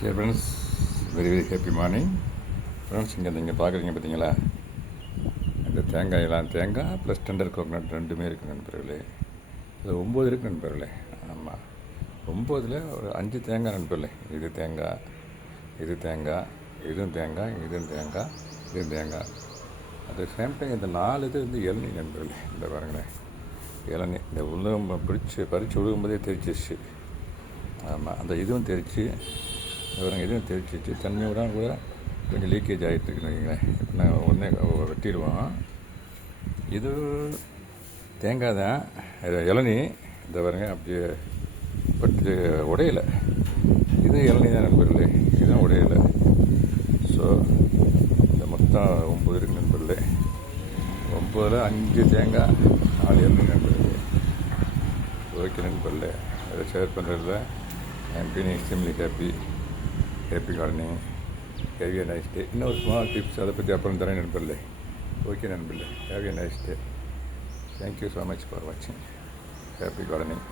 Okay friends, very very happy morning friends. இங்கே நீங்கள் பார்க்குறீங்க பார்த்தீங்களா, இந்த தேங்காய் ப்ளஸ் டெண்டர் கோகனட் ரெண்டுமே இருக்குது நண்பர்களே. இது 9 இருக்குது நண்பர்களே. ஆமாம், 9ல் ஒரு 5 தேங்காய் நண்பர்களே. இது தேங்காய், இதுவும் தேங்காய், இதுவும் தேங்காய். அது சேம் டைம் இந்த 4 இது வந்து இளநீ நண்பர்களே. இந்த பாருங்களேன், இளநீ இந்த உள்ள பறித்து விழுகும்போதே தெரிச்சிச்சு. ஆமாம், அந்த இதுவும் தெரிச்சு பாருங்கள், இதுவும் தெரிச்சிச்சு. தண்ணி விடாமல் கூட கொஞ்சம் லீக்கேஜ் ஆகிட்டுருக்குன்னு வைங்களேன். இப்போ நான் உடனே வெட்டிடுவோம். இது தேங்காய் தான், இளநீ. இந்த பாருங்க, அப்படியே பட்டு உடையலை. இது இளநீ தான் நண்பர்களே, இதுதான் உடையலை. ஸோ இந்த மொத்தம் 9 இருக்கு நண்பர்களே. 9ல் 5 தேங்காய், 4 இளநீ நண்பர்களே. ஓகே நண்பர்களே, அதை ஷேர் பண்ணுறதுல I'm feeling extremely happy gardening. Have a nice டே. இன்னொரு ஸ்மால் டிப்ஸ் அதை பற்றி அப்புறம் தரேன் நண்பர்களே. ஓகே நண்பர்களே, have a nice day. Thank you so much for வாட்சிங். Happy gardening.